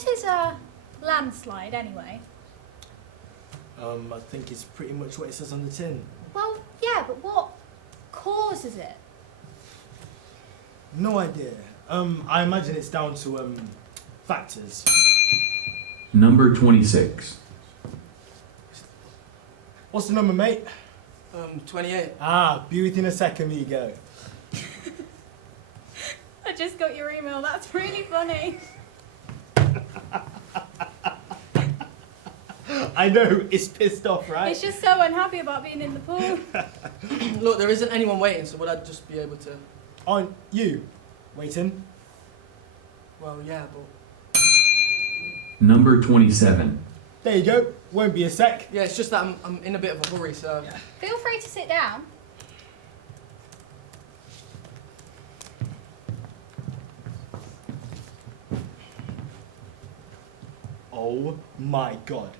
What is a landslide anyway? I think it's pretty much what it says on the tin. Well, yeah, but what causes it? No idea. I imagine it's down to factors. Number 26. What's the number, mate? 28. Ah, be with you in a second, amigo. I just got your email. That's really funny. I know, it's pissed off, right? It's just so unhappy about being in the pool. Look, there isn't anyone waiting, so would I just be able to... Aren't you waiting? Well, yeah, but... Number 27. There you go. Won't be a sec. Yeah, it's just that I'm in a bit of a hurry, so... Yeah. Feel free to sit down. Oh my god.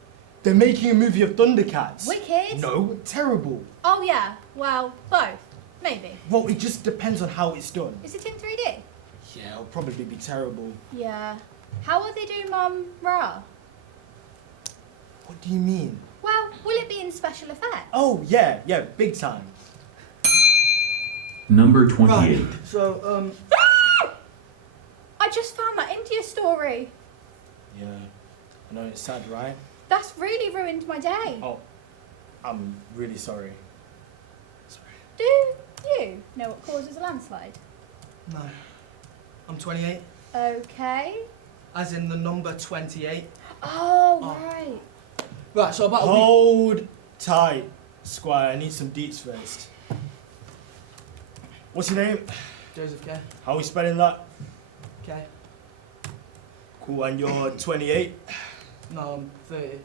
They're making a movie of Thundercats. Wicked. No, terrible. Oh yeah, well, both. Maybe. Well, it just depends on how it's done. Is it in 3D? Yeah, it'll probably be terrible. Yeah. How will they do Ra? What do you mean? Well, will it be in special effects? Oh, yeah, big time. Number 28. Right, so, I just found that India story. Yeah, I know it's sad, right? That's really ruined my day. Oh, I'm really sorry. Do you know what causes a landslide? no. I'm 28, Okay. as in the number 28. Oh, Oh. right. Right, so about a week... Hold tight, Squire. I need some deets first. What's your name? Joseph K. How are we spelling that? Okay. Cool, and you're 28? No, I'm 30.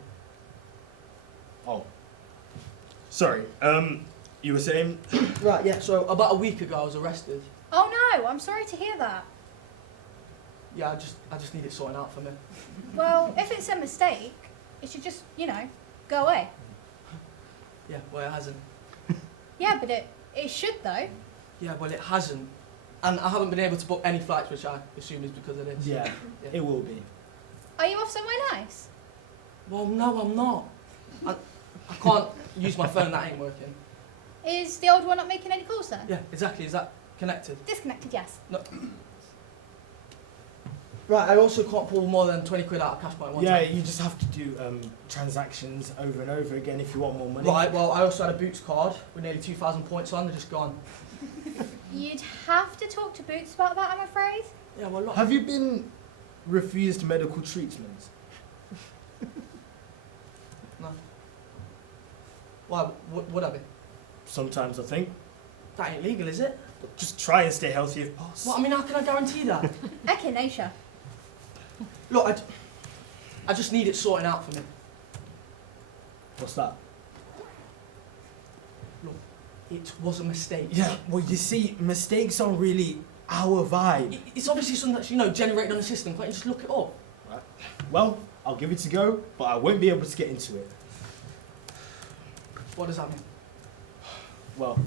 Oh. Sorry, you were saying? Right, yeah, so about a week ago I was arrested. Oh no, I'm sorry to hear that. Yeah, I just need it sorting out for me. Well, if it's a mistake, it should just, go away. Yeah, well, it hasn't. Yeah, but it should though. Yeah, well, it hasn't. And I haven't been able to book any flights, which I assume is because of this. Yeah, Yeah. it will be. Are you off somewhere nice? Well, no, I'm not. I can't use my phone, that ain't working. Is the old one not making any calls then? Yeah, exactly, is that connected? Disconnected, yes. No. Right, I also can't pull more than 20 quid out of cash point one Yeah, time. you just have to do transactions over and over again if you want more money. Right, well, I also had a Boots card with nearly 2,000 points on, they're just gone. You'd have to talk to Boots about that, I'm afraid. Yeah, well, look. Have you been refused medical treatment? No. Why, would I be? Sometimes, I think. That ain't legal, is it? But just try and stay healthy if possible. Well, I mean, how can I guarantee that? Echinacea. Look, I just need it sorting out for me. What's that? Look, it was a mistake. Yeah, well, you see, mistakes aren't really our vibe. It's obviously something that's, generated on the system. Can't you just look it up? Right. Well, I'll give it a go, but I won't be able to get into it. What does that mean? Well,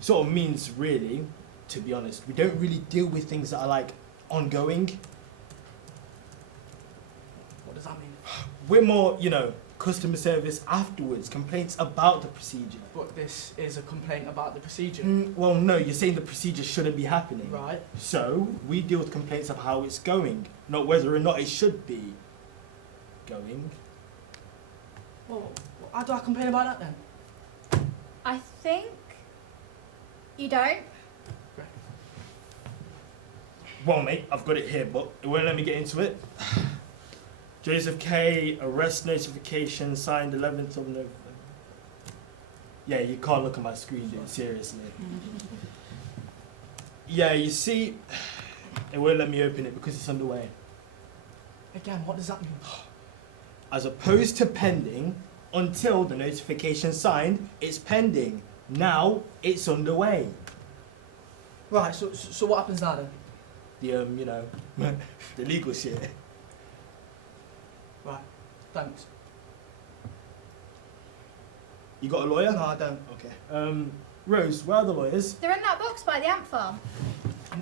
sort of means really, to be honest, we don't really deal with things that are like ongoing. What does that mean? We're more, customer service afterwards, complaints about the procedure. But this is a complaint about the procedure. Well, no, you're saying the procedure shouldn't be happening. Right. So, we deal with complaints of how it's going, not whether or not it should be going. Well, how do I complain about that then? I think you don't. Well, mate, I've got it here, but it won't let me get into it. Joseph K, arrest notification signed 11th of November. Yeah, you can't look at my screen, dude, seriously. Yeah, you see, it won't let me open it because it's underway. Again, what does that mean? As opposed to pending, until the notification signed, it's pending. Now, it's underway. Right, so what happens now then? The, the legal shit. Right, thanks. You got a lawyer? No, I don't. Okay. Rose, where are the lawyers? They're in that box by the ant farm.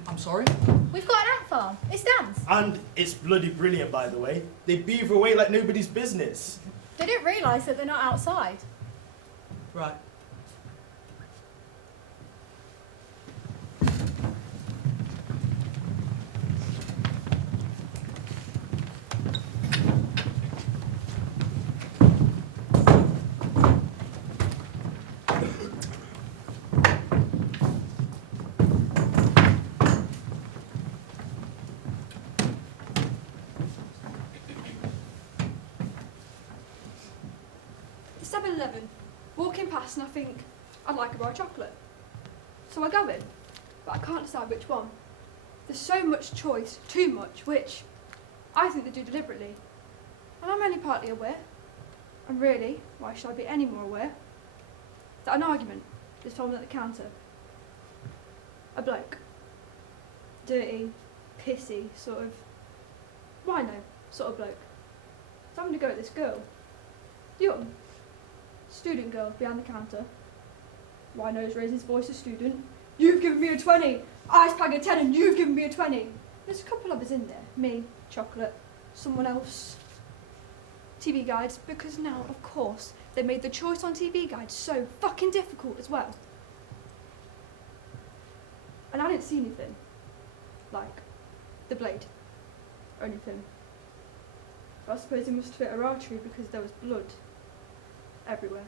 I'm sorry? We've got an ant farm. It's Dan's. And it's bloody brilliant, by the way. They beaver away like nobody's business. They don't realise that they're not outside. Right. The 7-Eleven. Walking past and I think, I'd like a bar of chocolate. So I go in, but I can't decide which one. There's so much choice, too much, which I think they do deliberately. And I'm only partly aware, and really, why should I be any more aware, that an argument is filmed at the counter. A bloke. Dirty, pissy, sort of, wino sort of bloke. So I'm going to go at this girl. Young. Student girl behind the counter. Wino's raising his voice to student. You've given me a 20. Ice pack a 10 and you've given me a 20. There's a couple of us in there. Me, chocolate, someone else. TV guides, because now, of course, they made the choice on TV guides so fucking difficult as well. And I didn't see anything. Like, the blade. Or anything. I suppose it must fit her artery because there was blood everywhere.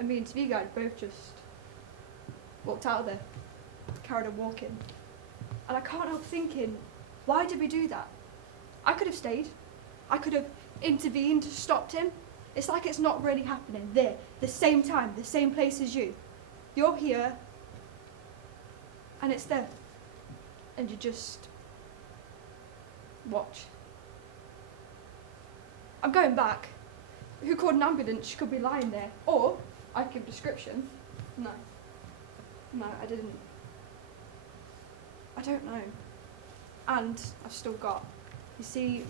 And me and TV guide both just walked out of there, carried on walking. And I can't help thinking, why did we do that? I could have stayed. I could have intervened, stopped him. It's like it's not really happening there, the same time, the same place as you. You're here, and it's there. And you just watch. I'm going back. Who called an ambulance? She could be lying there. Or I could give a description. No. No, I didn't. I don't know. And I've still got. You see,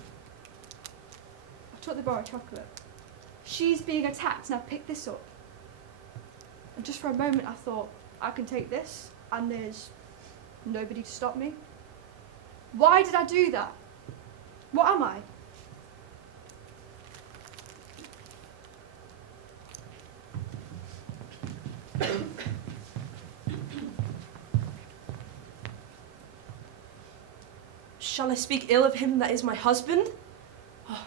I took the bar of chocolate. She's being attacked and I picked this up. And just for a moment I thought, I can take this and there's nobody to stop me. Why did I do that? What am I? Shall I speak ill of him that is my husband? Oh,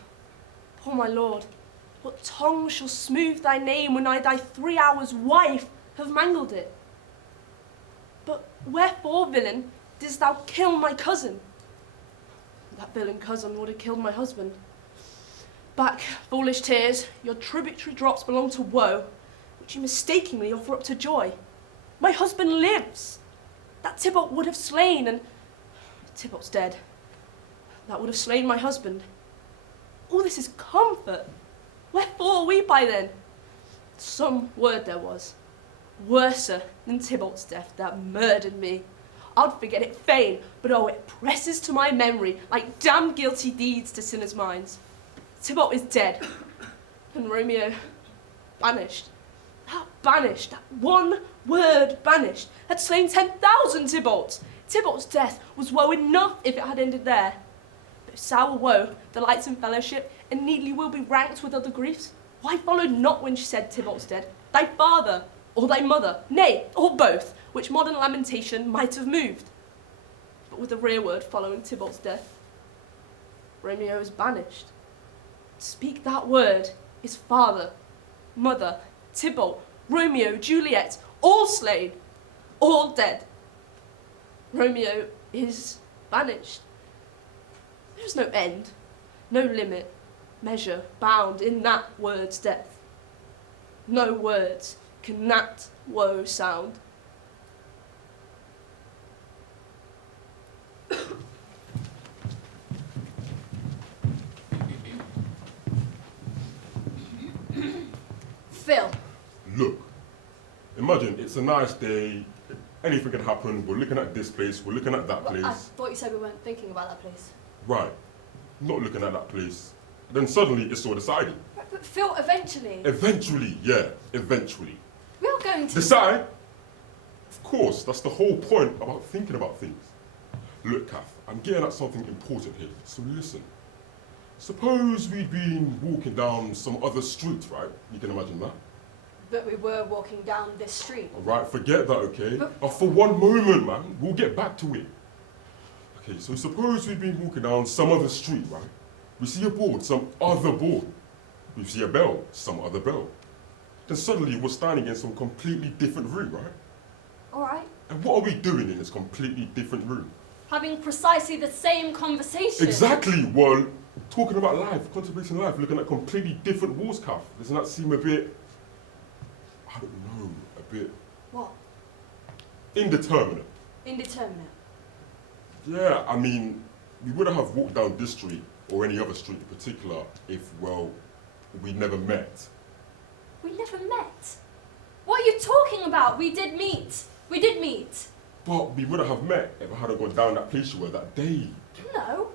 poor my lord, what tongue shall smooth thy name when I thy 3 hours wife have mangled it? But wherefore, villain, didst thou kill my cousin? That villain cousin would have killed my husband. Back, foolish tears, your tributary drops belong to woe, which you mistakenly offer up to joy. My husband lives! That Tybalt would have slain, and Tybalt's dead. That would have slain my husband. All this is comfort. Wherefore weep I then? Some word there was, worser than Tybalt's death, that murdered me. I'd forget it fain, but oh, it presses to my memory like damned guilty deeds to sinners' minds. Tybalt is dead, and Romeo banished. That banished, that one word banished, had slain 10,000 Tybalts. Tybalt's death was woe enough if it had ended there. But if sour woe delights in fellowship, and neatly will be ranked with other griefs, why followed not when she said Tybalt's dead, thy father, or thy mother, nay, or both, which modern lamentation might have moved? But with the rearword following Tybalt's death, Romeo is banished. Speak that word, his father, mother, Tybalt, Romeo, Juliet, all slain, all dead. Romeo is banished. There is no end, no limit, measure, bound in that word's death. No words can that woe sound. Phil. Look, imagine it's a nice day, anything can happen, we're looking at this place, we're looking at that place. I thought you said we weren't thinking about that place. Right, not looking at that place. Then suddenly it's all decided. But Phil, eventually. Eventually, yeah, eventually. We are going to... Decide? Of course, that's the whole point about thinking about things. Look, Kath, I'm getting at something important here, so listen. Suppose we'd been walking down some other street, right? You can imagine that. But we were walking down this street. All right, forget that, okay? But- For one moment, man, we'll get back to it. Okay, so suppose we've been walking down some other street, right? We see a board, some other board. We see a bell, some other bell. Then suddenly we're standing in some completely different room, right? All right. And what are we doing in this completely different room? Having precisely the same conversation. Exactly, well, talking about life, contemplating life, looking at completely different walls, Kath. Doesn't that seem a bit, I don't know, a bit What? indeterminate? Indeterminate. Yeah, I mean, we wouldn't have walked down this street or any other street in particular if, well, we never met. We never met. What are you talking about? We did meet. We did meet. But we wouldn't have met if I hadn't gone down that place you were that day. No.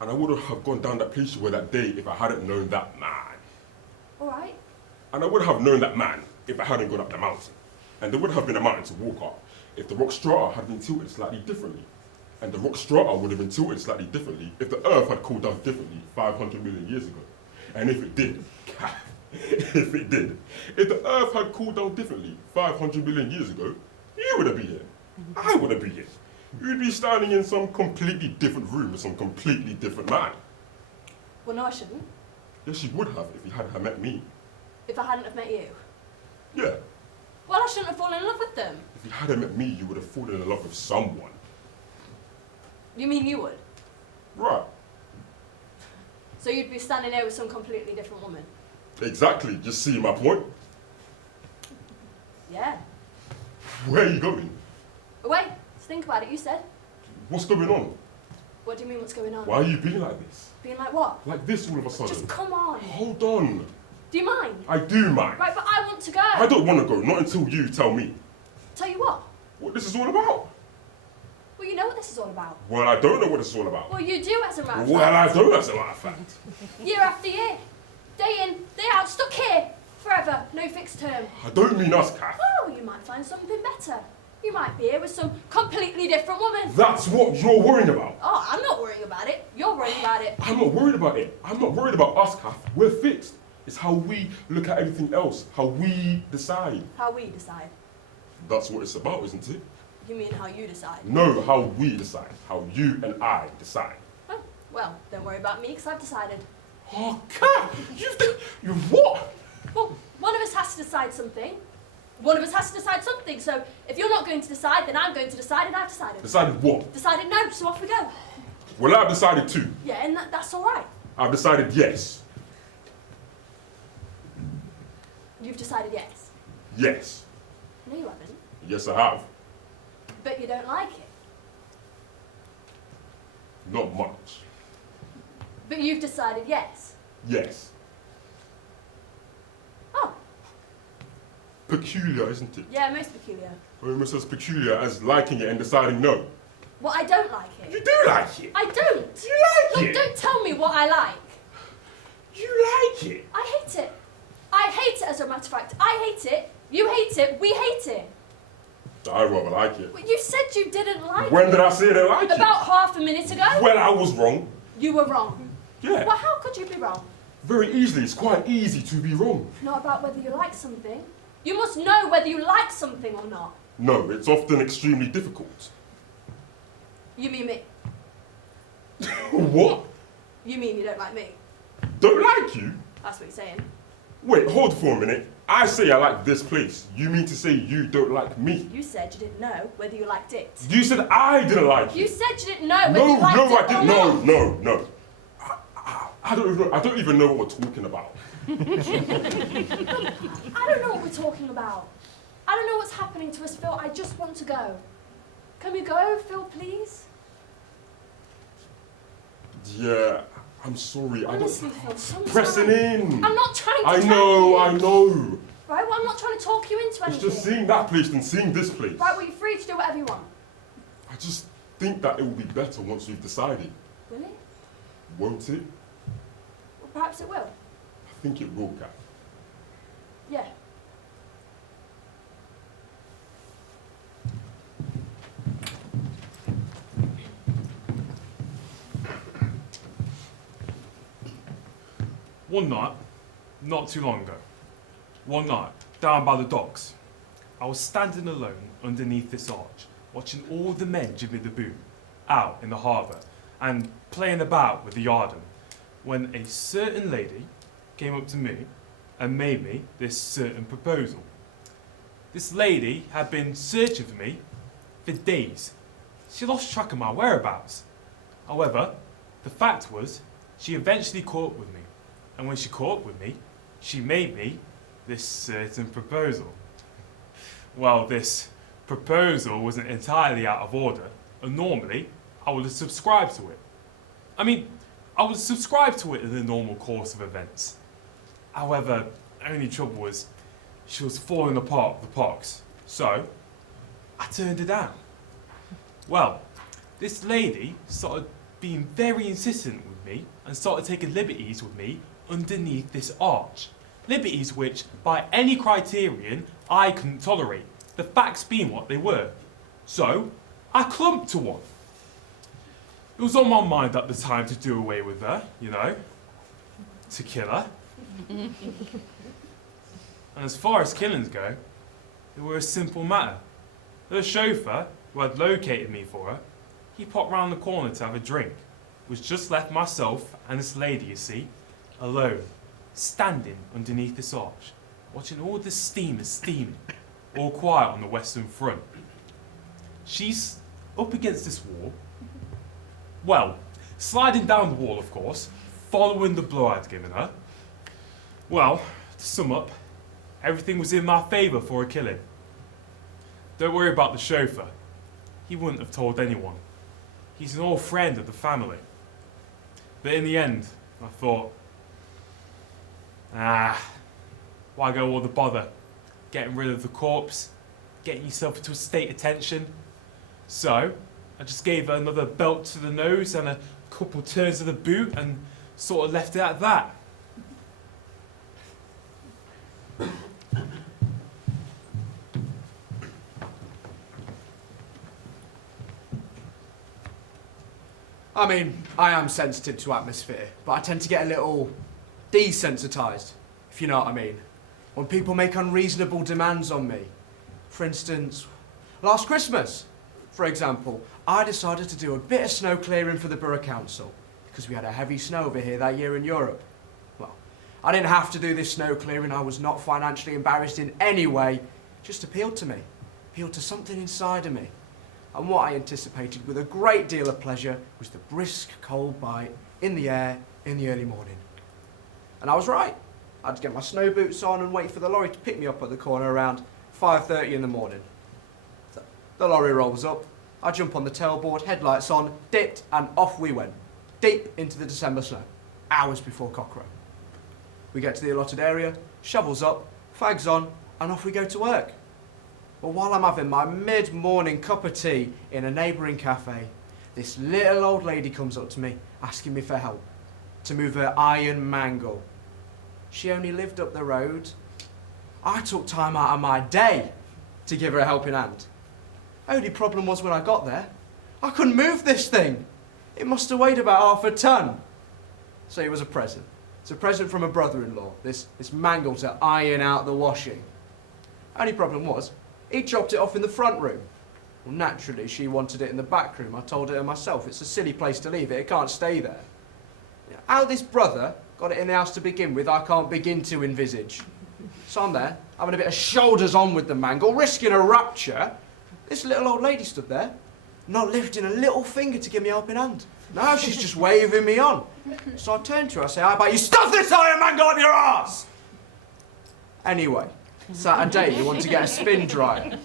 And I wouldn't have gone down that place you were that day if I hadn't known that man. All right. And I would have known that man if I hadn't gone up the mountain. And there would have been a mountain to walk up if the rock strata had been tilted slightly differently. And the rock strata would have been tilted slightly differently if the earth had cooled down differently 500 million years ago. And if it did, if the earth had cooled down differently 500 million years ago, you wouldn't be here. I wouldn't be here. You'd be standing in some completely different room with some completely different man. Well, no, I shouldn't. Yes, you would have if you hadn't have met me. If I hadn't have met you. Yeah. Well, I shouldn't have fallen in love with them. If you hadn't met me, you would have fallen in love with someone. You mean you would? Right. So you'd be standing there with some completely different woman? Exactly. Just see my point? Yeah. Where are you going? Wait, let's think about it. You said. What's going on? What do you mean, what's going on? Why are you being like this? Being like what? Like this all of a sudden? Just come on. Hold on. Do you mind? I do mind. Right, but I want to go. I don't want to go, not until you tell me Tell you what. what this is all about. Well, you know what this is all about. Well, I don't know what this is all about. Well, you do, as a matter of Well, I fact. don't, as a matter of fact. Year after year. Day in, day out, stuck here. Forever. No fixed term. I don't mean us, Kath. Oh, you might find something better. You might be here with some completely different woman. That's what you're worrying about. Oh, I'm not worrying about it. You're worrying about it. I'm not worried about it. I'm not worried about us, Kath. We're fixed. It's how we look at everything else, how we decide. How we decide. That's what it's about, isn't it? You mean how you decide? No, how we decide. How you and I decide. Oh, well, don't worry about me, because I've decided. Oh, Kath! You what? Well, one of us has to decide something. One of us has to decide something. So if you're not going to decide, then I'm going to decide, and I've decided. Decided what? Decided no, so off we go. Well, I've decided too. Yeah, and that's all right. I've decided yes. You've decided yes. Yes. No, you haven't. Yes, I have. But you don't like it. Not much. But you've decided yes. Yes. Oh, Peculiar, isn't it? yeah, most peculiar. Almost as peculiar as liking it and deciding no. Well, I don't like You it. do like it. I don't. You like Look, it. don't tell me what I like. You like it. I hate it. I hate it, as a matter of fact. I hate it. You hate it. We hate it. I rather like it. Well, you said you didn't like When it. did I say I didn't like it? About half a minute ago. Well, I was wrong. You were wrong. Yeah. Well, how could you be wrong? Very easily. It's quite easy to be wrong. Not about whether you like something. You must know whether you like something or not. No, it's often extremely difficult. You mean me. What? You mean you don't like me. Don't like you? That's what you're saying. Wait, hold for a minute. I say I like this place. You mean to say you don't like me? You said you didn't know whether you liked it. You said I didn't like You it. said you didn't know whether No, you liked no, it I or didn't. not. No. I don't even know what we're talking about. I don't know what we're talking about. I don't know what's happening to us, Phil. I just want to go. Can we go, Phil, please? Yeah, I'm sorry. Honestly, Phil, sometimes... Pressing in. I'm not trying to I tempt know, you. I know. Right, well, I'm not trying to talk you into It's anything. just seeing that place than seeing this place. Right, well, you're free to do whatever you want. I just think that it will be better once we've decided. Will it? Won't it? Well, perhaps it will. I think it will, Kat. Yeah. One night, not too long ago, one night, down by the docks, I was standing alone underneath this arch, watching all the men jimmy the boom out in the harbour and playing about with the yardam, when a certain lady came up to me and made me this certain proposal. This lady had been searching for me for days. She lost track of my whereabouts. However, the fact was, she eventually caught up with me, and when she caught up with me, she made me this certain proposal. Well, this proposal wasn't entirely out of order, and normally I would have subscribed to it. I mean, I would subscribe to it in the normal course of events. However, only trouble was, she was falling apart with the pox, so I turned her down. Well, this lady started being very insistent with me and started taking liberties with me underneath this arch. Liberties which, by any criterion, I couldn't tolerate, the facts being what they were. So, I clumped to one. It was on my mind at the time to do away with her, you know, to kill her. And as far as killings go, it were a simple matter. The chauffeur, who had located me for her, he popped round the corner to have a drink, which just left myself and this lady, you see, alone, standing underneath this arch, watching all the steamers steaming, all quiet on the western front. She's up against this wall, well, sliding down the wall, of course, following the blow I'd given her. Well, to sum up, everything was in my favour for a killing. Don't worry about the chauffeur. He wouldn't have told anyone. He's an old friend of the family. But in the end, I thought, why go all the bother? Getting rid of the corpse, getting yourself into a state of tension. So, I just gave her another belt to the nose and a couple turns of the boot and sort of left it at that. I mean, I am sensitive to atmosphere, but I tend to get a little desensitised, if you know what I mean. When people make unreasonable demands on me. For instance, last Christmas, for example, I decided to do a bit of snow clearing for the Borough Council because we had a heavy snow over here that year in Europe. Well, I didn't have to do this snow clearing. I was not financially embarrassed in any way. It just appealed to me, appealed to something inside of me. And what I anticipated with a great deal of pleasure was the brisk cold bite in the air in the early morning. And I was right. I had to get my snow boots on and wait for the lorry to pick me up at the corner around 5:30 in the morning. So the lorry rolls up, I jump on the tailboard, headlights on, dipped, and off we went, deep into the December snow, hours before cockcrow. We get to the allotted area, shovels up, fags on, and off we go to work. But while I'm having my mid-morning cup of tea in a neighbouring cafe, this little old lady comes up to me, asking me for help to move her iron mangle. She only lived up the road. I took time out of my day to give her a helping hand. Only problem was when I got there, I couldn't move this thing. It must have weighed about 1/2 ton. So it was a present. It's a present from a brother-in-law, this mangle to iron out the washing. Only problem was, he dropped it off in the front room. Well, naturally, she wanted it in the back room. I told her myself, it's a silly place to leave it. It can't stay there. How this brother got it in the house to begin with, I can't begin to envisage. So I'm there, having a bit of shoulders on with the mangle, risking a rupture. This little old lady stood there, not lifting a little finger to give me a helping hand. Now she's just waving me on. So I turned to her, I say, how about you stuff this iron mangle up your arse? Anyway, Saturday, you want to get a spin dry.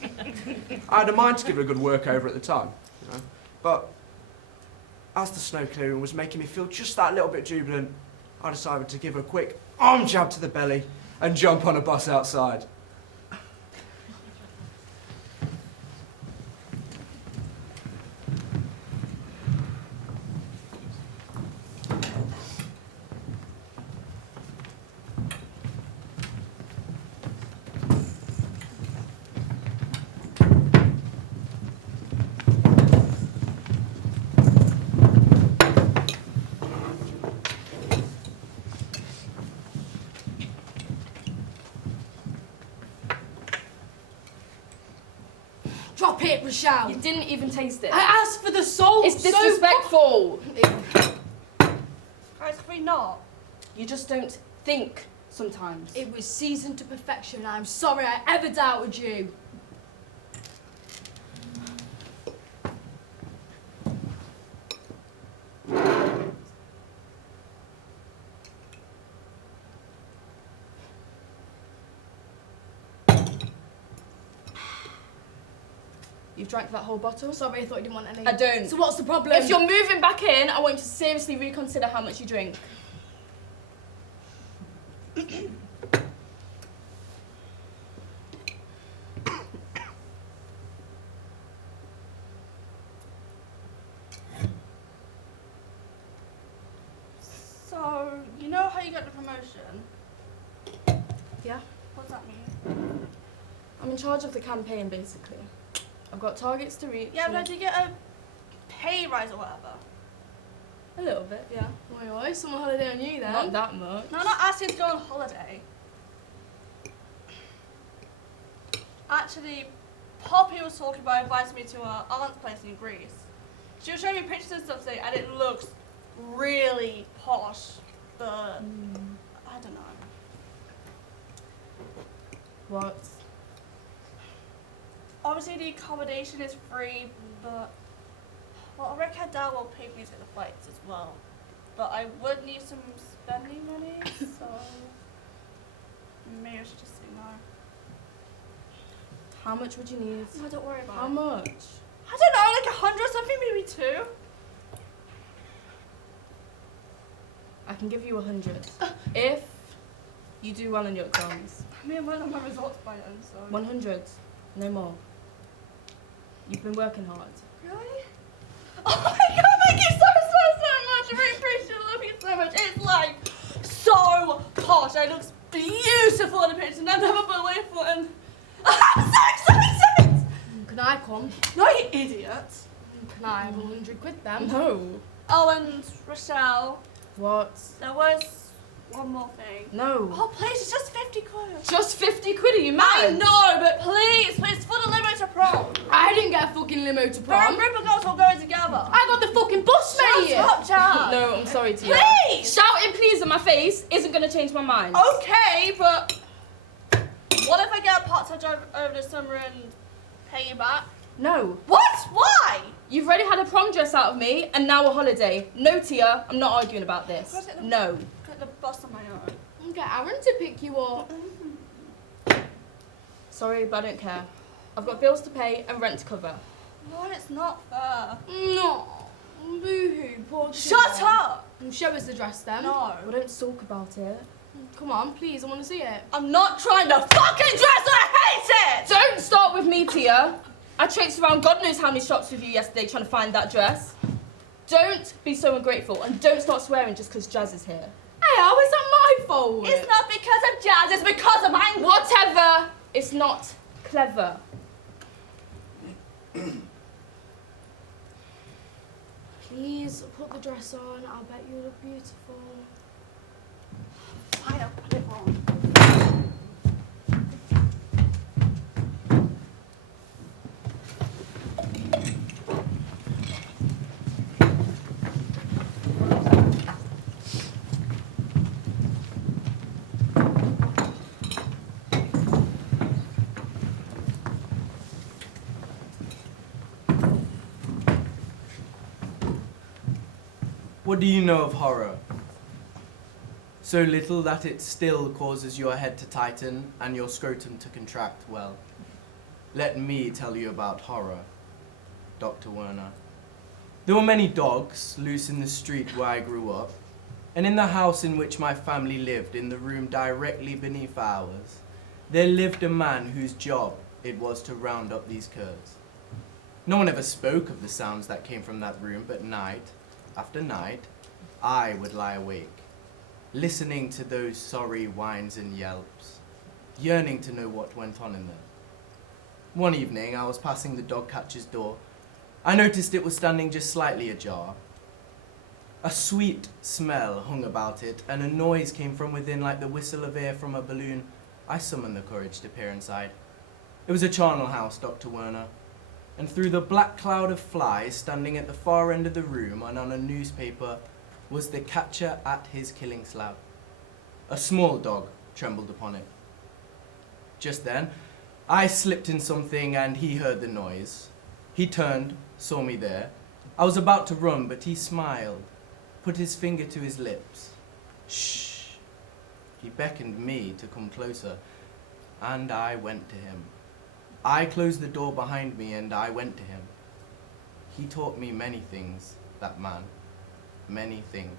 I had a mind to give her a good work over at the time, you know. But as the snow clearing was making me feel just that little bit jubilant, I decided to give her a quick arm jab to the belly and jump on a bus outside. Rochelle. You didn't even taste it. I asked for the salt. It's disrespectful. Guys, can we not? You just don't think sometimes. It was seasoned to perfection. I'm sorry I ever doubted you. You've drank that whole bottle? Sorry, I thought you didn't want any. I don't. So what's the problem? If you're moving back in, I want you to seriously reconsider how much you drink. So, you know how you got the promotion? Yeah. What does that mean? I'm in charge of the campaign, basically. I've got targets to reach. Yeah, but did you get a pay rise or whatever? A little bit, yeah. Oi, summer holiday on you then. Not that much. No, I'm not asking to go on holiday. Actually, Poppy was talking about inviting me to her aunt's place in Greece. She was showing me pictures and stuff today, and it looks really posh, but I don't know. What? Obviously, the accommodation is free, but well, I reckon Dad will pay for me to get the flights as well. But I would need some spending money, so maybe I should just say no. How much would you need? No, don't worry about How it. much? I don't know, like 100 or something, maybe 2. I can give you 100. If you do well in your exams. I mean, when are my results by then, so. 100. No more. You've been working hard. Really? Oh my god, thank you so much. I really appreciate it. Love you so much. It's like so posh. It looks beautiful in the picture. And I've never been away for it. And I'm so excited. Can I come? No, you idiot. Can I have 100 quid then? No. Oh, and Rochelle, What? there was one more thing. No. Oh, please, it's just 50 quid. Just 50 quid, are you mad? I know, but please, for the limo to prom. I didn't get a fucking limo to We're a prom. group of girls all going together. I got the fucking bus, mate. Shut up, Chad. No, I'm sorry, Tia. Please. Shouting please in my face isn't going to change my mind. Okay, but what if I get a part-time job over the summer and pay you back? No. What? Why? You've already had a prom dress out of me and now a holiday. No, Tia, I'm not arguing about this. Of course it- No. Get the bus on my own. I'll get Aaron to pick you up. Sorry, but I don't care. I've got bills to pay and rent to cover. No, it's not fair. No. Boo-hoo, poor Shut Tia. up! Show us the dress then. No. Well, don't sulk about it. Come on, please, I want to see it. I'm not trying to fucking dress and I hate it! Don't start with me, Tia. I traipsed around God knows how many shops with you yesterday trying to find that dress. Don't be so ungrateful and don't start swearing just because Jazz is here. Hey, how is that my fault? It's not because of Jazz, it's because of my... Whatever. It's not clever. Please put the dress on. I'll bet you look beautiful. Why I put it wrong? What do you know of horror? So little that it still causes your head to tighten and your scrotum to contract. Well, let me tell you about horror, Dr. Werner. There were many dogs loose in the street where I grew up, and in the house in which my family lived, in the room directly beneath ours, there lived a man whose job it was to round up these curs. No one ever spoke of the sounds that came from that room, but night after night, I would lie awake, listening to those sorry whines and yelps, yearning to know what went on in them. One evening, I was passing the dog catcher's door. I noticed it was standing just slightly ajar. A sweet smell hung about it, and a noise came from within like the whistle of air from a balloon. I summoned the courage to peer inside. It was a charnel house, Dr. Werner. and through the black cloud of flies standing at the far end of the room and on a newspaper was the catcher at his killing slough. A small dog trembled upon it. Just then, I slipped in something and he heard the noise. He turned, saw me there. I was about to run, but he smiled, put his finger to his lips. Shh. He beckoned me to come closer, and I went to him. I closed the door behind me and I went to him. He taught me many things, that man. Many things.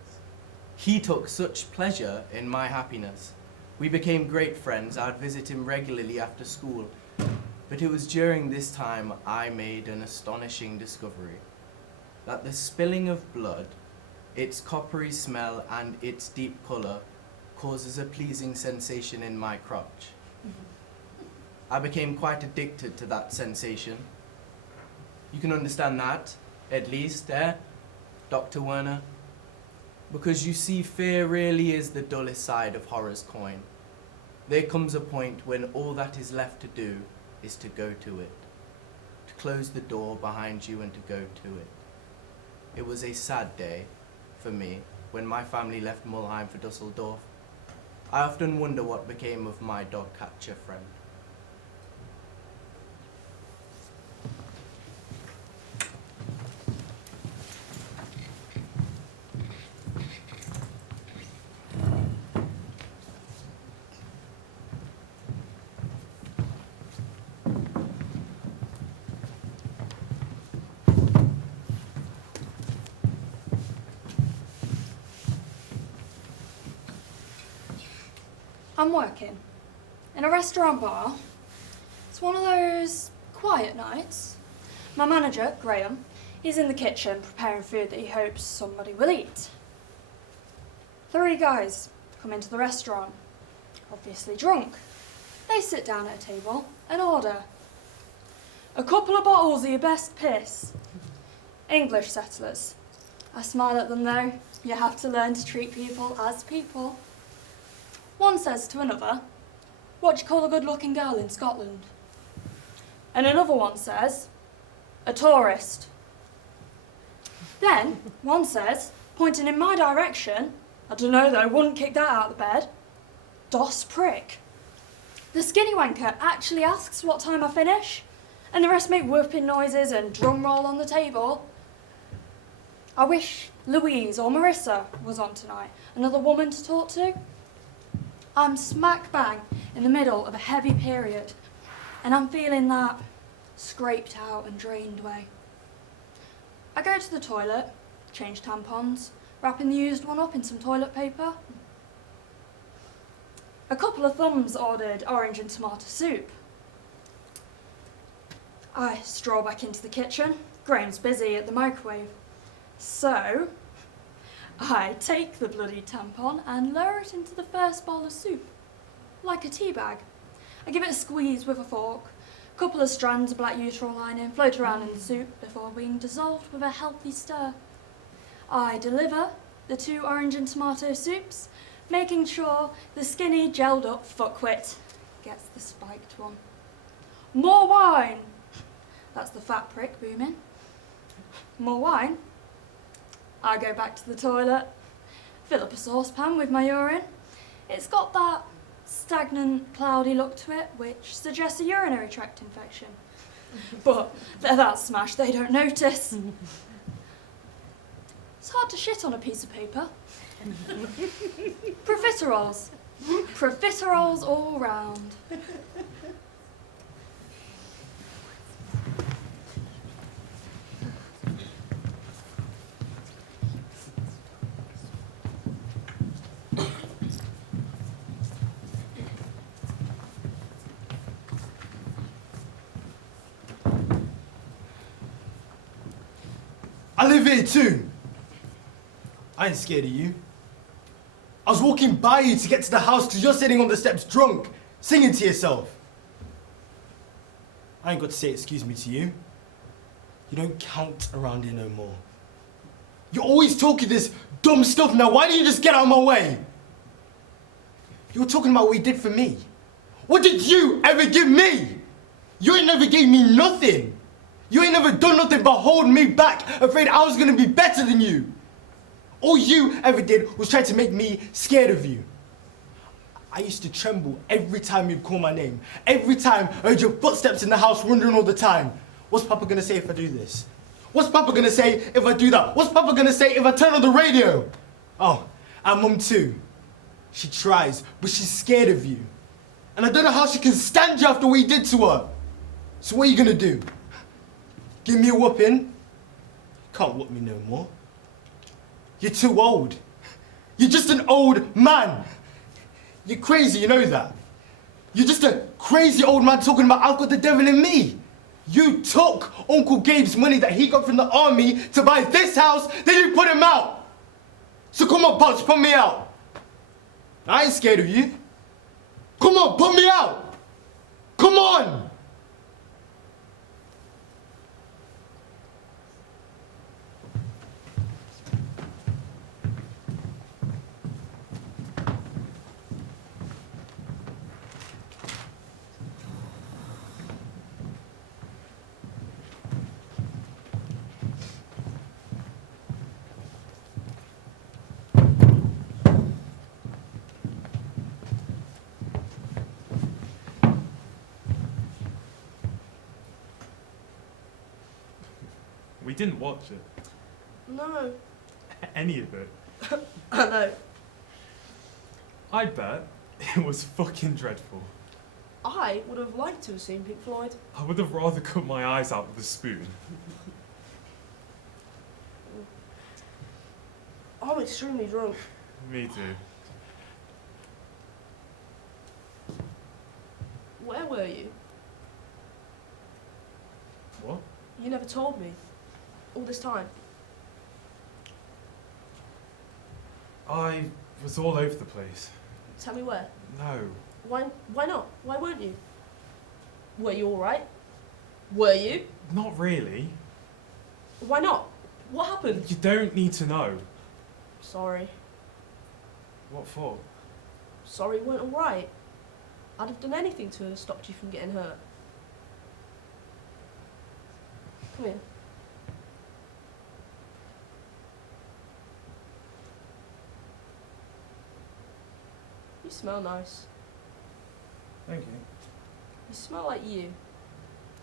He took such pleasure in my happiness. We became great friends. I'd visit him regularly after school. But it was during this time I made an astonishing discovery. That the spilling of blood, its coppery smell and its deep colour causes a pleasing sensation in my crotch. I became quite addicted to that sensation. You can understand that, at least, Dr. Werner? Because you see, fear really is the dullest side of horror's coin. There comes a point when all that is left to do is to go to it, to close the door behind you and to go to it. It was a sad day for me when my family left Mulheim for Dusseldorf. I often wonder what became of my dog catcher friend. I'm working in a restaurant bar. It's one of those quiet nights. My manager, Graham, he's in the kitchen preparing food that he hopes somebody will eat. 3 guys come into the restaurant, obviously drunk. They sit down at a table and order a couple of bottles of your best piss. English settlers. I smile at them though. You have to learn to treat people as people. One says to another, "What do you call a good-looking girl in Scotland?" And another one says, "A tourist." Then one says, pointing in my direction, I don't know though, wouldn't kick that out of the bed, "Dos prick." The skinny wanker actually asks what time I finish, and the rest make whooping noises and drum roll on the table. I wish Louise or Marissa was on tonight, another woman to talk to. I'm smack bang in the middle of a heavy period, and I'm feeling that scraped out and drained way. I go to the toilet, change tampons, wrapping the used one up in some toilet paper. A couple of thumbs ordered orange and tomato soup. I stroll back into the kitchen. Graham's busy at the microwave. So I take the bloody tampon and lower it into the first bowl of soup, like a tea bag. I give it a squeeze with a fork. A couple of strands of black utero lining float around in the soup before being dissolved with a healthy stir. I deliver the 2 orange and tomato soups, making sure the skinny, gelled up fuckwit gets the spiked one. More wine! That's the fat prick booming. More wine. I go back to the toilet, fill up a saucepan with my urine. It's got that stagnant, cloudy look to it, which suggests a urinary tract infection. But they're that smashed they don't notice. It's hard to shit on a piece of paper. Profiteroles. Profiteroles all round. I live here too. I ain't scared of you. I was walking by you to get to the house because you're sitting on the steps drunk, singing to yourself. I ain't got to say excuse me to you. You don't count around here no more. You're always talking this dumb stuff now. Why don't you just get out of my way? You were talking about what you did for me. What did you ever give me? You ain't never gave me nothing. You ain't never done nothing but hold me back, afraid I was gonna be better than you. All you ever did was try to make me scared of you. I used to tremble every time you'd call my name. Every time I heard your footsteps in the house wandering all the time. What's Papa gonna say if I do this? What's Papa gonna say if I do that? What's Papa gonna say if I turn on the radio? Oh, and Mum too. She tries, but she's scared of you. And I don't know how she can stand you after what you did to her. So what are you gonna do? Give me a whooping? Can't whoop me no more. You're too old. You're just an old man. You're crazy, you know that. You're just a crazy old man talking about I've got the devil in me. You took Uncle Gabe's money that he got from the army to buy this house, then you put him out. So come on, Pops, put me out. I ain't scared of you. Come on, put me out. Come on. We didn't watch it. No. Any of it. I know. I bet it was fucking dreadful. I would have liked to have seen Pink Floyd. I would have rather cut my eyes out with a spoon. I'm extremely drunk. Me too. Where were you? What? You never told me. All this time. I was all over the place. Tell me where. No. Why not? Why weren't you? Were you alright? Were you? Not really. Why not? What happened? You don't need to know. Sorry. What for? Sorry you weren't alright. I'd have done anything to have stopped you from getting hurt. Come here. You smell nice. Thank you. You smell like you.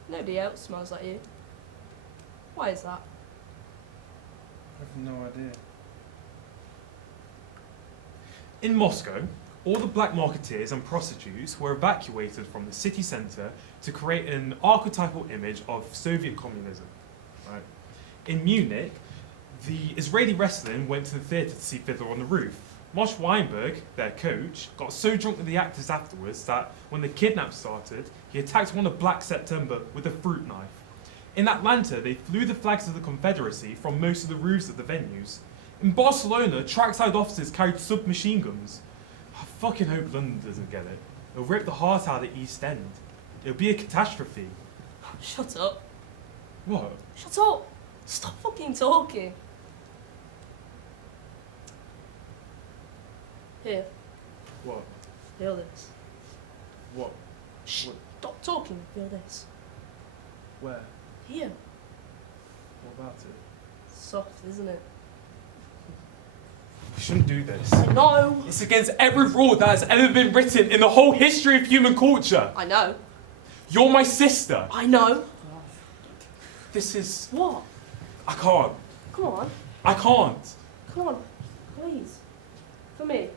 Nobody else smells like you. Why is that? I have no idea. In Moscow, all the black marketeers and prostitutes were evacuated from the city centre to create an archetypal image of Soviet communism. Right? In Munich, the Israeli wrestling went to the theatre to see Fiddler on the Roof. Mosh Weinberg, their coach, got so drunk with the actors afterwards that when the kidnap started, he attacked one of Black September with a fruit knife. In Atlanta, they flew the flags of the Confederacy from most of the roofs of the venues. In Barcelona, trackside officers carried submachine guns. I fucking hope London doesn't get it. It'll rip the heart out of the East End. It'll be a catastrophe. Shut up. What? Shut up. Stop fucking talking. Here. What? Feel this. What? Shh. What? Stop talking. Feel this. Where? Here. What about it? Soft, isn't it? We shouldn't do this. I know. It's against every rule that has ever been written in the whole history of human culture. I know. You're my sister. I know. This is... What? I can't. Come on. I can't. Come on. Please. For me.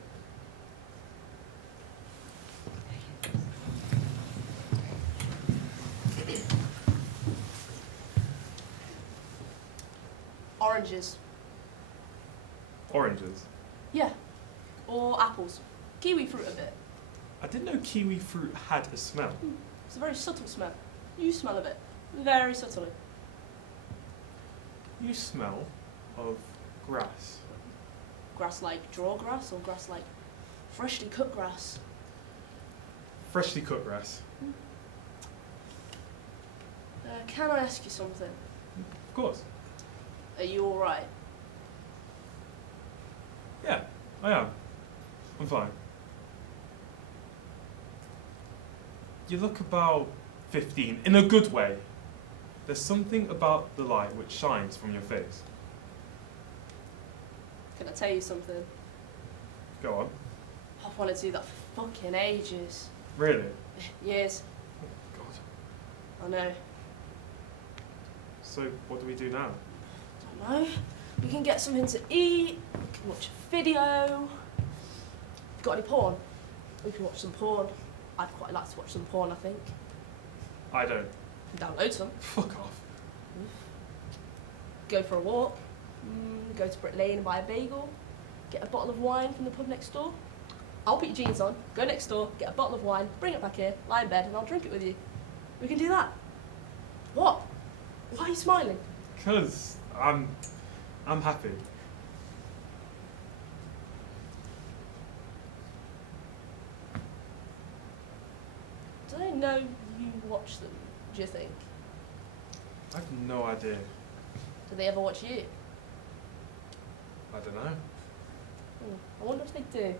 Oranges. Oranges. Yeah. Or apples. Kiwi fruit a bit. I didn't know kiwi fruit had a smell. It's a very subtle smell. You smell of it. Very subtly. You smell of grass. Grass like draw grass or grass like freshly cut grass? Freshly cut grass. Can I ask you something? Of course. Are you alright? Yeah, I am. I'm fine. You look about 15, in a good way. There's something about the light which shines from your face. Can I tell you something? Go on. I've wanted to do that for fucking ages. Really? Years. God. I know. So, what do we do now? Don't know. We can get something to eat, we can watch a video. Got any porn? We can watch some porn. I'd quite like to watch some porn, I think. I don't. Download some. Fuck off. Go for a walk. Go to Brick Lane and buy a bagel. Get a bottle of wine from the pub next door. I'll put your jeans on, go next door, get a bottle of wine, bring it back here, lie in bed, and I'll drink it with you. We can do that. What? Why are you smiling? Because I'm happy. Do they know you watch them, do you think? I have no idea. Do they ever watch you? I don't know. I wonder if they do.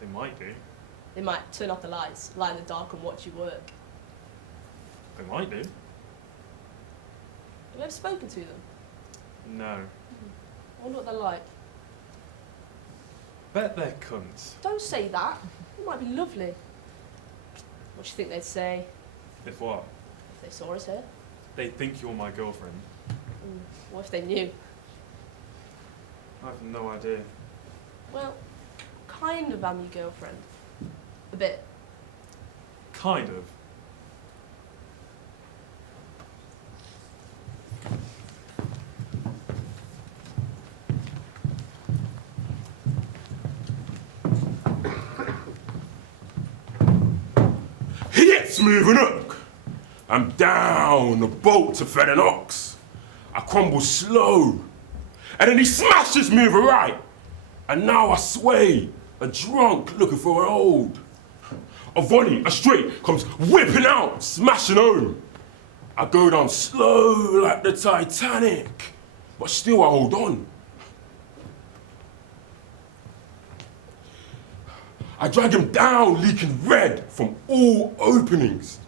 They might do. They might turn off the lights, lie in the dark and watch you work. They might do. Have you ever spoken to them? No. I wonder what they're like. Bet they're cunts. Don't say that. It might be lovely. What do you think they'd say If what? if they saw us here? They think you're my girlfriend. What if they knew? I have no idea. Well, kind of am your girlfriend. A bit. Kind of. It's moving up. I'm down the boat to fed an ox. I crumble slow. And then he smashes me with a right. And now I sway, a drunk looking for an old. A volley, a straight, comes whipping out, smashing home. I go down slow like the Titanic, but still I hold on. I drag him down, leaking red from all openings.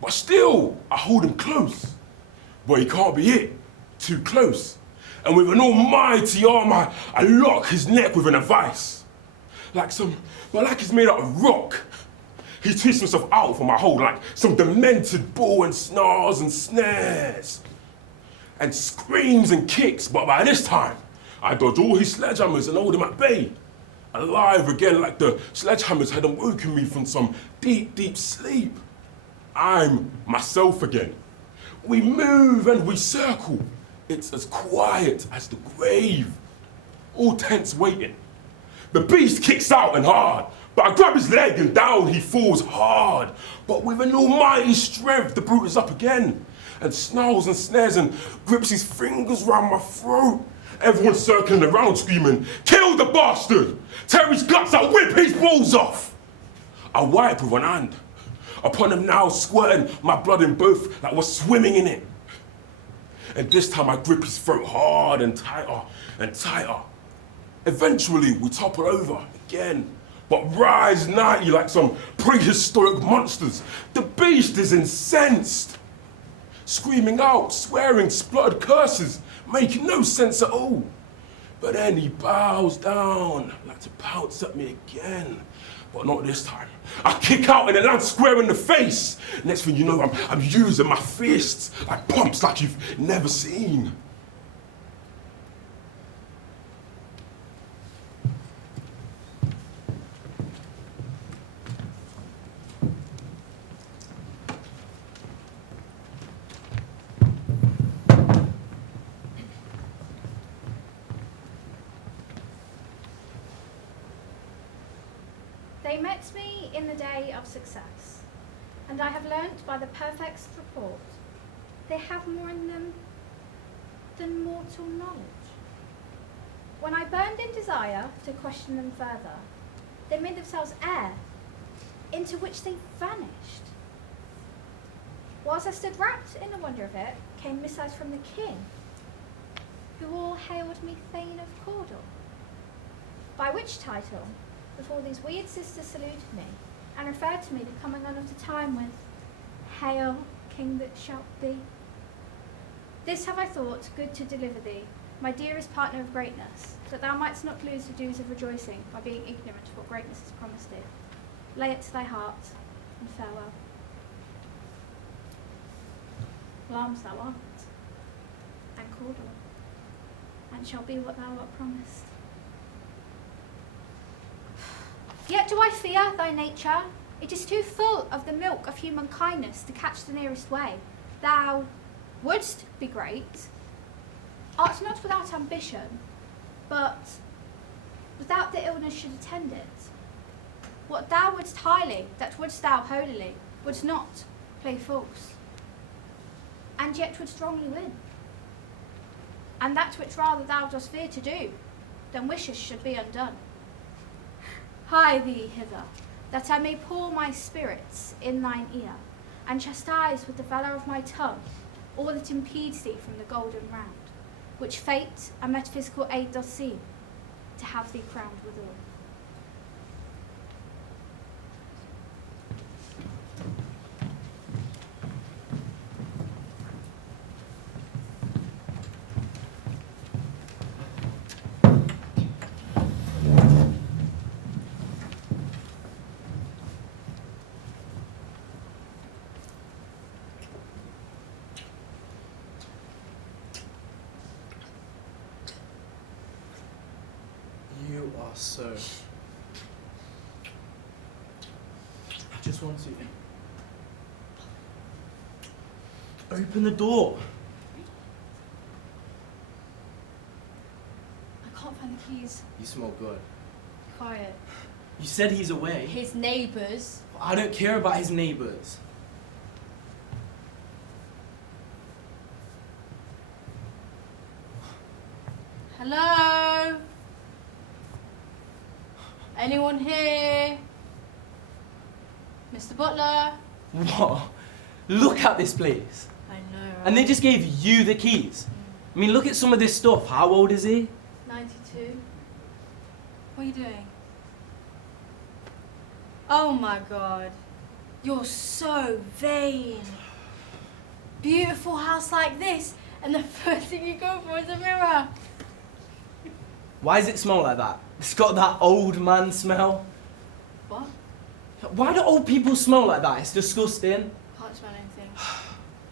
But still, I hold him close. But he can't be it, too close. And with an almighty arm, I lock his neck with an vice. Like he's made out of rock. He twists himself out from my hold like some demented bull and snarls and snares. And screams and kicks, but by this time, I dodge all his sledgehammers and hold him at bay. Alive again like the sledgehammers had awoken me from some deep, deep sleep. I'm myself again. We move and we circle. It's as quiet as the grave. All tense waiting. The beast kicks out and hard, but I grab his leg and down he falls hard. But with an almighty strength, the brute is up again and snarls and snares and grips his fingers round my throat. Everyone's circling around screaming, "Kill the bastard! Tear his guts out, whip his balls off!" I wipe with one hand. Upon him now squirting my blood in both like we're swimming in it. And this time I grip his throat hard and tighter and tighter. Eventually we topple over again, but rise nightly like some prehistoric monsters. The beast is incensed, screaming out, swearing, spluttered curses, making no sense at all. But then he bows down, like to pounce at me again. But not this time. I kick out and it lands square in the face. Next thing you know, I'm using my fists like pumps like you've never seen. They met me in the day of success, and I have learnt by the perfect report, they have more in them than mortal knowledge. When I burned in desire to question them further, they made themselves air, into which they vanished. Whilst I stood wrapped in the wonder of it, came missives from the king, who all hailed me Thane of Cawdor, by which title before these weird sisters saluted me, and referred to me the coming on of the time with, "Hail, King that shalt be." This have I thought good to deliver thee, my dearest partner of greatness, that thou mightst not lose the dews of rejoicing by being ignorant of what greatness has promised thee. Lay it to thy heart, and farewell. Arms thou art, and caudal, and shall be what thou art promised. Yet do I fear thy nature. It is too full of the milk of human kindness to catch the nearest way. Thou wouldst be great, art not without ambition, but without the illness should attend it. What thou wouldst highly, that wouldst thou holily, wouldst not play false, and yet would strongly win. And that which rather thou dost fear to do, than wishes should be undone. Hie thee hither, that I may pour my spirits in thine ear, and chastise with the valour of my tongue all that impedes thee from the golden round, which fate and metaphysical aid doth seem to have thee crowned withal. You are so... I just want to... Open the door. I can't find the keys. You smell good. Quiet. You said he's away. His neighbours. I don't care about his neighbours. Hello? Anyone here? Mr. Butler? What? Look at this place. I know, right? And they just gave you the keys. I mean, look at some of this stuff. How old is he? 92. What are you doing? Oh my god. You're so vain. Beautiful house like this, and the first thing you go for is a mirror. Why does it smell like that? It's got that old man smell. What? Why do old people smell like that? It's disgusting. Can't smell anything.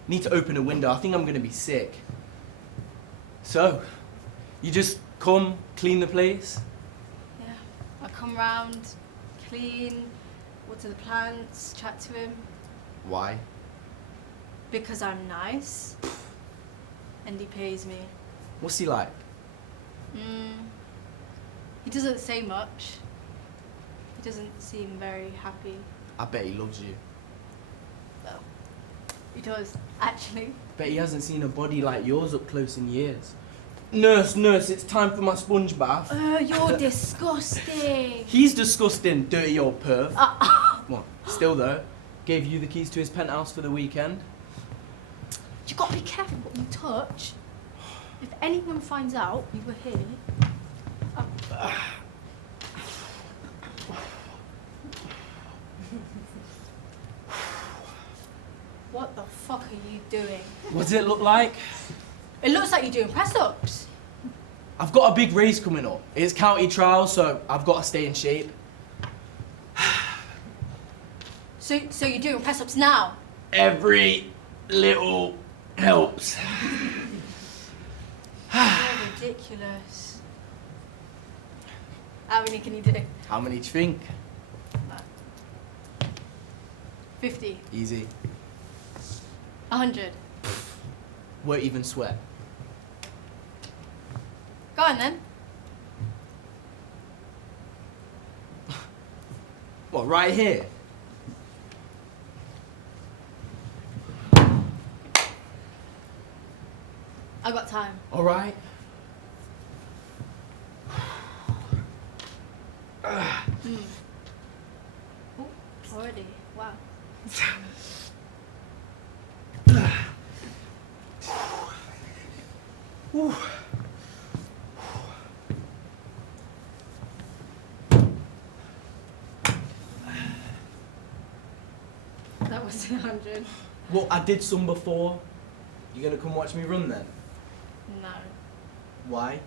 Need to open a window. I think I'm going to be sick. So, you just come, clean the place? Yeah. I come round, clean, water the plants, chat to him. Why? Because I'm nice. And he pays me. What's he like? He doesn't say much. He doesn't seem very happy. I bet he loves you. Well, he does, actually. Bet he hasn't seen a body like yours up close in years. Nurse, nurse, it's time for my sponge bath. You're disgusting. He's disgusting, dirty old perv. What? Still though, gave you the keys to his penthouse for the weekend. You gotta be careful what you touch. If anyone finds out you were here... What the fuck are you doing? What does it look like? It looks like you're doing press-ups. I've got a big race coming up. It's county trial, so I've got to stay in shape. So you're doing press-ups now? Every little helps. You're ridiculous. How many can you do? How many do you think? 50. Easy. 100. Won't even sweat. Go on then. What, right here? I got time. All right. Ooh, already. Wow. That was 100. Well, I did some before. You gonna come watch me run then? No. Why?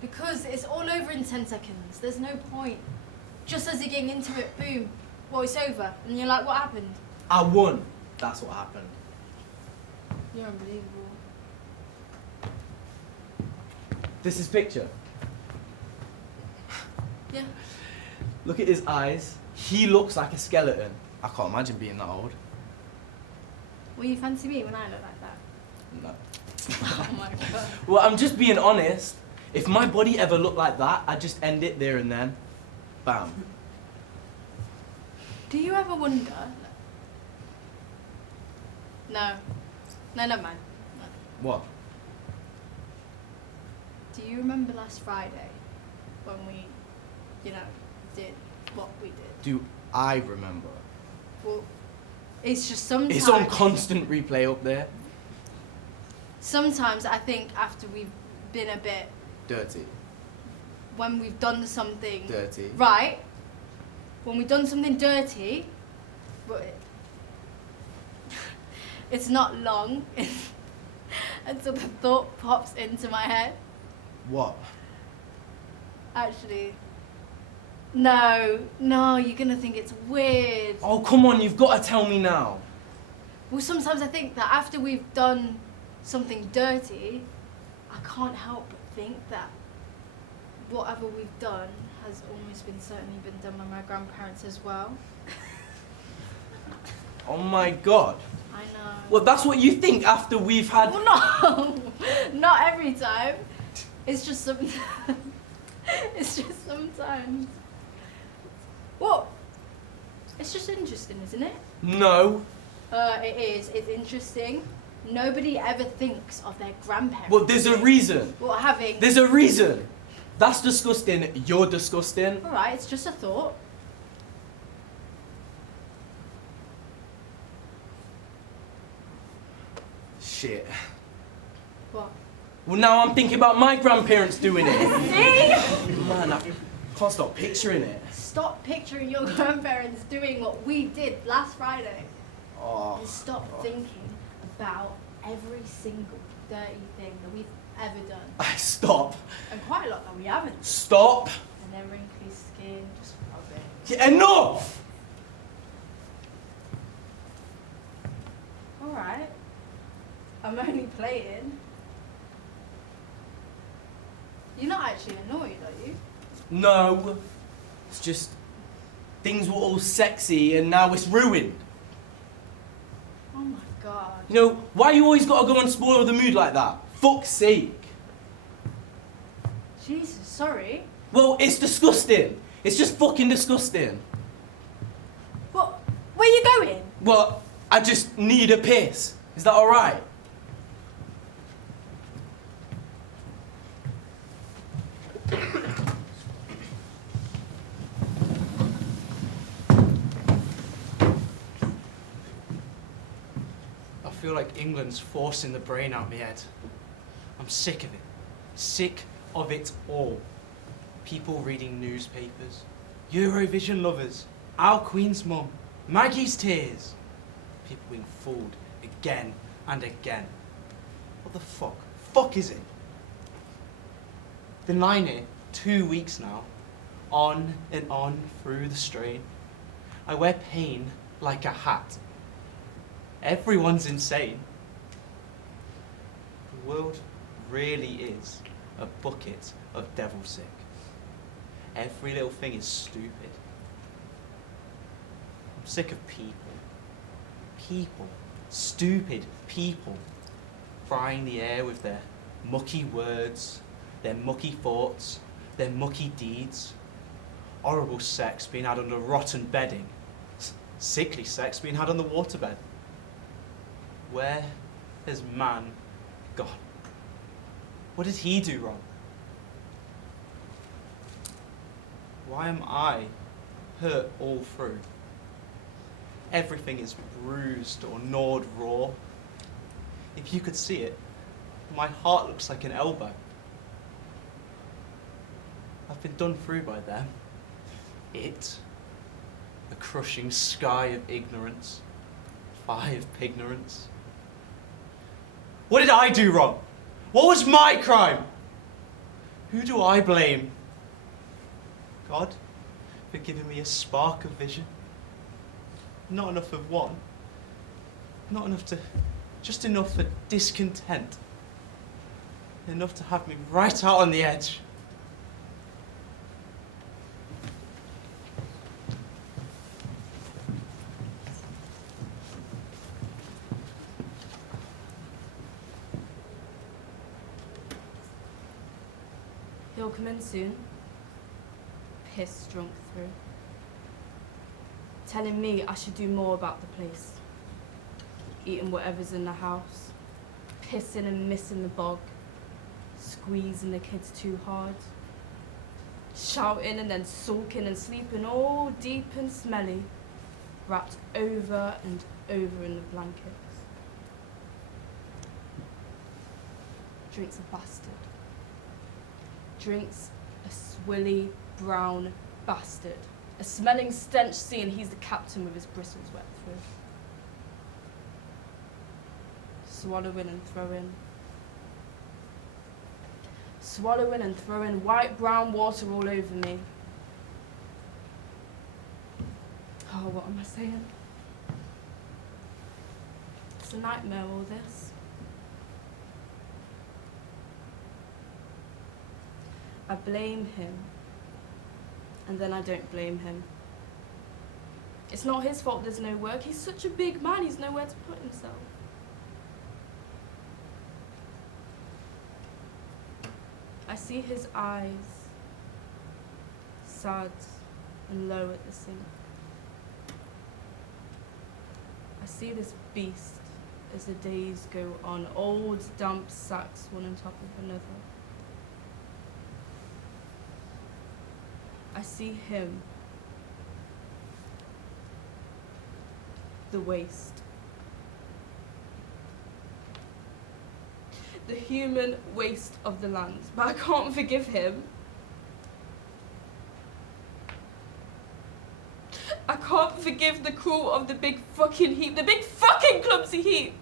Because it's all over in 10 seconds. There's no point. Just as you're getting into it, boom, well, it's over. And you're like, what happened? I won. That's what happened. You're unbelievable. This is picture. Yeah. Look at his eyes. He looks like a skeleton. I can't imagine being that old. Will you fancy me when I look like that? No. Oh my god. Well, I'm just being honest. If my body ever looked like that, I'd just end it there and then. Bam. Do you ever wonder? No. No, never mind. No. What? Do you remember last Friday when we, did what we did? Do I remember? Well, it's just sometimes... It's on constant replay up there. Sometimes I think after we've been a bit... Dirty. When we've done something... Dirty. Right. When we've done something dirty, but it's not long until the thought pops into my head. What? Actually, no, you're gonna think it's weird. Oh, come on, you've got to tell me now. Well, sometimes I think that after we've done something dirty, I can't help but think that whatever we've done has almost certainly been done by my grandparents as well. Oh my god. I know. Well, that's what you think after we've had... Well, no, not every time. It's just sometimes. It's just sometimes. What? It's just interesting, isn't it? No. It is. It's interesting. Nobody ever thinks of their grandparents. Well, there's a reason. Well, having... There's a reason. That's disgusting. You're disgusting. All right, it's just a thought. Shit. What? Well, now I'm thinking about my grandparents doing it. See? Man, I can't stop picturing it. Stop picturing your grandparents doing what we did last Friday. Oh. And stop thinking about every single dirty thing that we've ever done. Stop. And quite a lot that we haven't. Stop. And their wrinkly skin, just rubbish. Yeah, enough! Alright. I'm only playing. You're not actually annoyed, are you? No. It's just... things were all sexy and now it's ruined. Oh my god. You know, why you always gotta go and spoil the mood like that? Fuck's sake. Jesus, sorry. Well, it's disgusting. It's just fucking disgusting. What? Where you going? Well, I just need a piss. Is that alright? I feel like England's forcing the brain out of my head. I'm sick of it. Sick of it all. People reading newspapers, Eurovision lovers, our Queen's mum, Maggie's tears. People being fooled again and again. What the fuck? Fuck is it? Been lying here 2 weeks now, on and on through the strain. I wear pain like a hat. Everyone's insane. The world really is a bucket of devil sick. Every little thing is stupid. I'm sick of people. People. Stupid people. Frying the air with their mucky words, their mucky thoughts, their mucky deeds. Horrible sex being had under rotten bedding. Sickly sex being had on the waterbed. Where has man gone? What did he do wrong? Why am I hurt all through? Everything is bruised or gnawed raw. If you could see it, my heart looks like an elbow. I've been done through by them. It, the crushing sky of ignorance, fire of pignorance. What did I do wrong? What was my crime? Who do I blame? God, for giving me a spark of vision. Not enough of one. Not enough to... just enough for discontent. Enough to have me right out on the edge. He'll come in soon. Piss drunk through. Telling me I should do more about the place. Eating whatever's in the house. Pissing and missing the bog. Squeezing the kids too hard. Shouting and then sulking and sleeping all deep and smelly. Wrapped over and over in the blankets. Drinks a bastard. Drinks a swilly, brown bastard. A smelling stench seeing he's the captain with his bristles wet through. Swallowing and throwing. Swallowing and throwing white brown water all over me. Oh, what am I saying? It's a nightmare, all this. I blame him, and then I don't blame him. It's not his fault there's no work. He's such a big man, he's nowhere to put himself. I see his eyes, sad and low at the sink. I see this beast as the days go on, old damp sacks one on top of another. I see him, the waste. The human waste of the land, but I can't forgive him. I can't forgive the crew of the big fucking heap, the big fucking clumsy heap.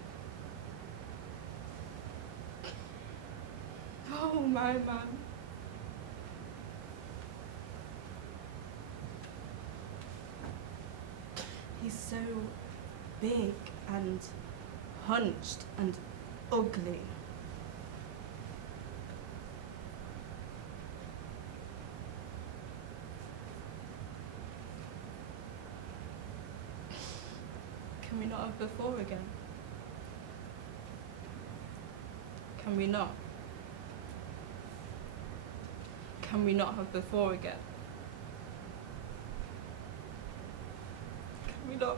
Oh my man. He's so big and hunched and ugly. Can we not have before again? Can we not? Can we not have before again? Can we not?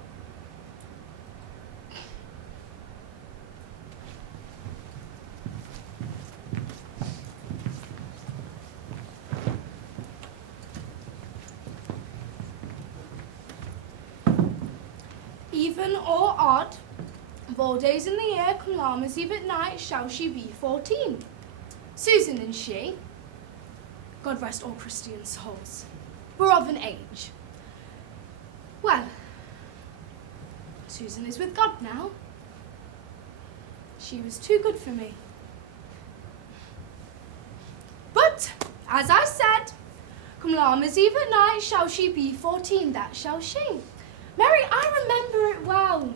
Even or odd, of all days in the year, come Lammas Eve at night, shall she be 14. Susan and she, God rest all Christian souls, were of an age. Well, Susan is with God now. She was too good for me. But, as I said, come Lammas Eve at night, shall she be 14, that shall she. Mary, I remember it well.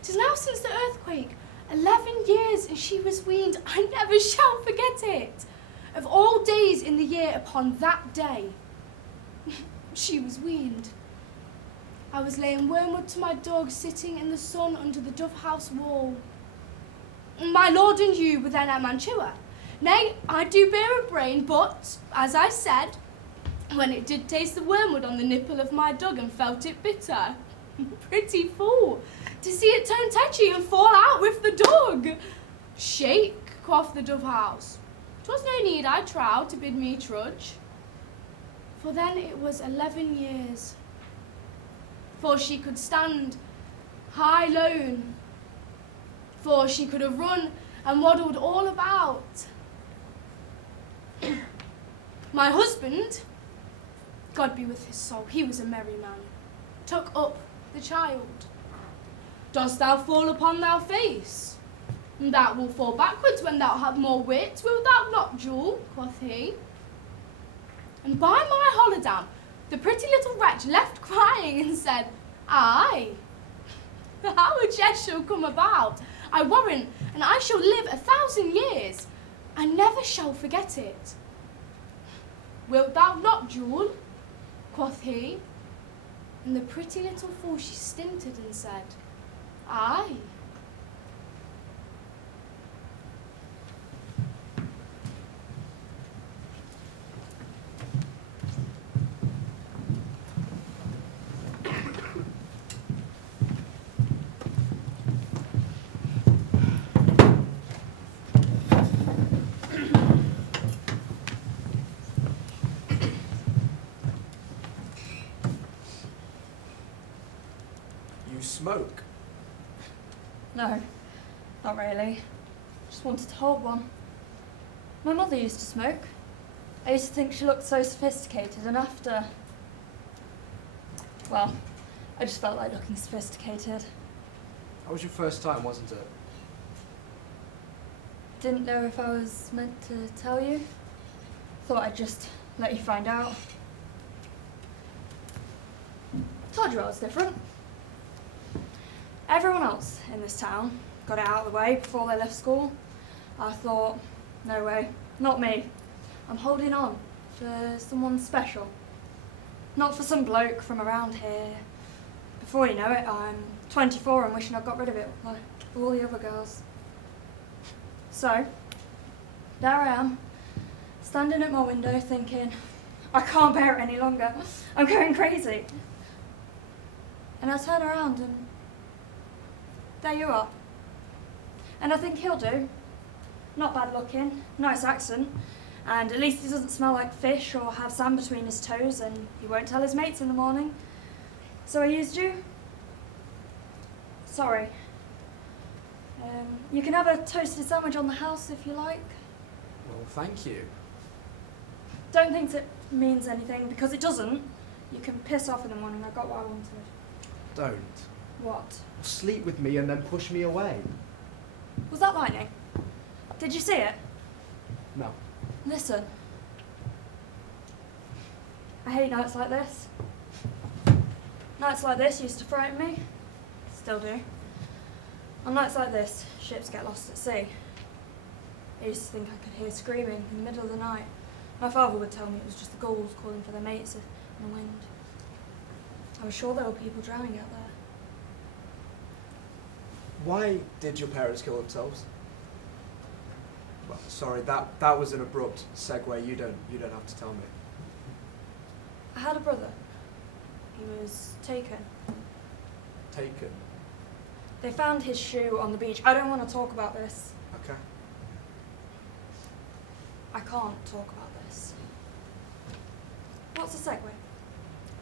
'Tis now since the earthquake, 11 years, and she was weaned. I never shall forget it. Of all days in the year upon that day, she was weaned. I was laying wormwood to my dog, sitting in the sun under the dove house wall. My lord and you were then at Mantua. Nay, I do bear a brain, but, as I said, when it did taste the wormwood on the nipple of my dog and felt it bitter, pretty fool, to see it turn tetchy and fall out with the dog. Shake, quoth the dove house. 'Twas no need, I trow, to bid me trudge. For then it was 11 years. For she could stand high lone. For she could have run and waddled all about. My husband, God be with his soul, he was a merry man, took up the child. Dost thou fall upon thy face? Thou will fall backwards when thou have more wit, wilt thou not, Jewel? Quoth he. And by my holiday, the pretty little wretch left crying and said, Aye, how a jest shall come about, I warrant, and I shall live 1,000 years. I never shall forget it. Wilt thou not, Jewel? Quoth he. And the pretty little fool she stinted and said, Aye. Smoke? No, not really. Just wanted to hold one. My mother used to smoke. I used to think she looked so sophisticated, and after... well, I just felt like looking sophisticated. That was your first time, wasn't it? Didn't know if I was meant to tell you. Thought I'd just let you find out. Told you I was different. Everyone else in this town got it out of the way before they left school. I thought, no way, not me. I'm holding on for someone special. Not for some bloke from around here. Before you know it, I'm 24 and wishing I'd got rid of it like all the other girls. So, there I am, standing at my window thinking, I can't bear it any longer. I'm going crazy. And I turn around and there you are. And I think he'll do. Not bad looking, nice accent, and at least he doesn't smell like fish or have sand between his toes, and he won't tell his mates in the morning. So I used you. Sorry. You can have a toasted sandwich on the house if you like. Well, thank you. Don't think it means anything, because it doesn't. You can piss off in the morning. I got what I wanted. Don't. What? Sleep with me and then push me away. Was that lightning? Did you see it? No. Listen. I hate nights like this. Nights like this used to frighten me. Still do. On nights like this, ships get lost at sea. I used to think I could hear screaming in the middle of the night. My father would tell me it was just the gulls calling for their mates in the wind. I was sure there were people drowning out there. Why did your parents kill themselves? Well, sorry, that was an abrupt segue. You don't have to tell me. I had a brother. He was taken. Taken? They found his shoe on the beach. I don't want to talk about this. Okay. I can't talk about this. What's a segue?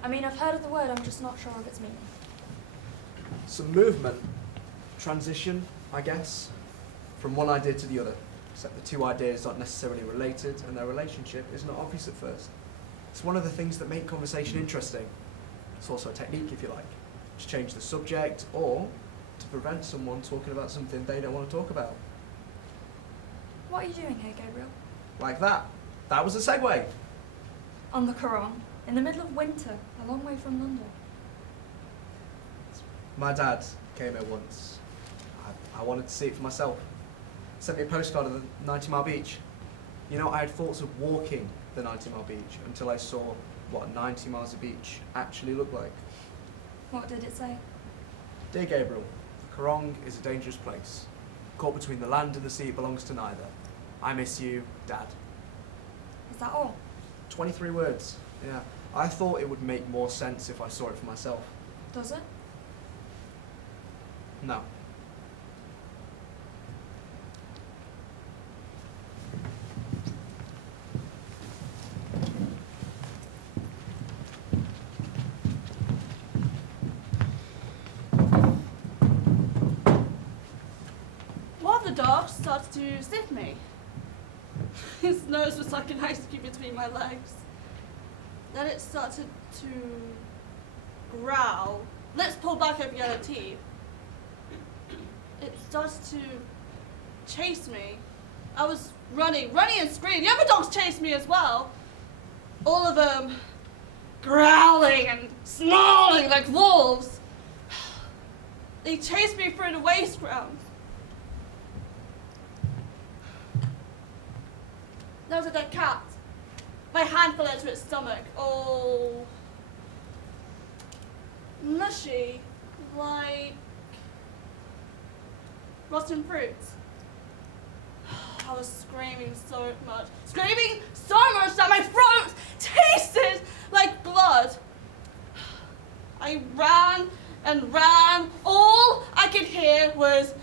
I mean, I've heard of the word, I'm just not sure of its meaning. Some movement. Transition, I guess, from one idea to the other. Except the two ideas aren't necessarily related, and their relationship is not obvious at first. It's one of the things that make conversation interesting. It's also a technique, if you like, to change the subject or to prevent someone talking about something they don't want to talk about. What are you doing here, Gabriel? Like that. That was a segue. On the Quran, in the middle of winter, a long way from London. My dad came here once. I wanted to see it for myself. Sent me a postcard of the 90 Mile Beach. You know, I had thoughts of walking the 90 Mile Beach until I saw what 90 miles of beach actually looked like. What did it say? Dear Gabriel, Kerong is a dangerous place. Caught between the land and the sea, it belongs to neither. I miss you, Dad. Is that all? 23 words, yeah. I thought it would make more sense if I saw it for myself. Does it? No. One of the dogs started to sniff me. His nose was like an ice cube between my legs. Then it started to growl. Lips pulled back over yellow teeth. It started to chased me. I was running and screaming. The other dogs chased me as well. All of them growling and snarling like wolves. They chased me through the waste ground. There was a dead cat. My hand fell into its stomach. Oh, mushy, like rotten fruit. I was screaming so much that my throat tasted like blood. I ran and ran. All I could hear was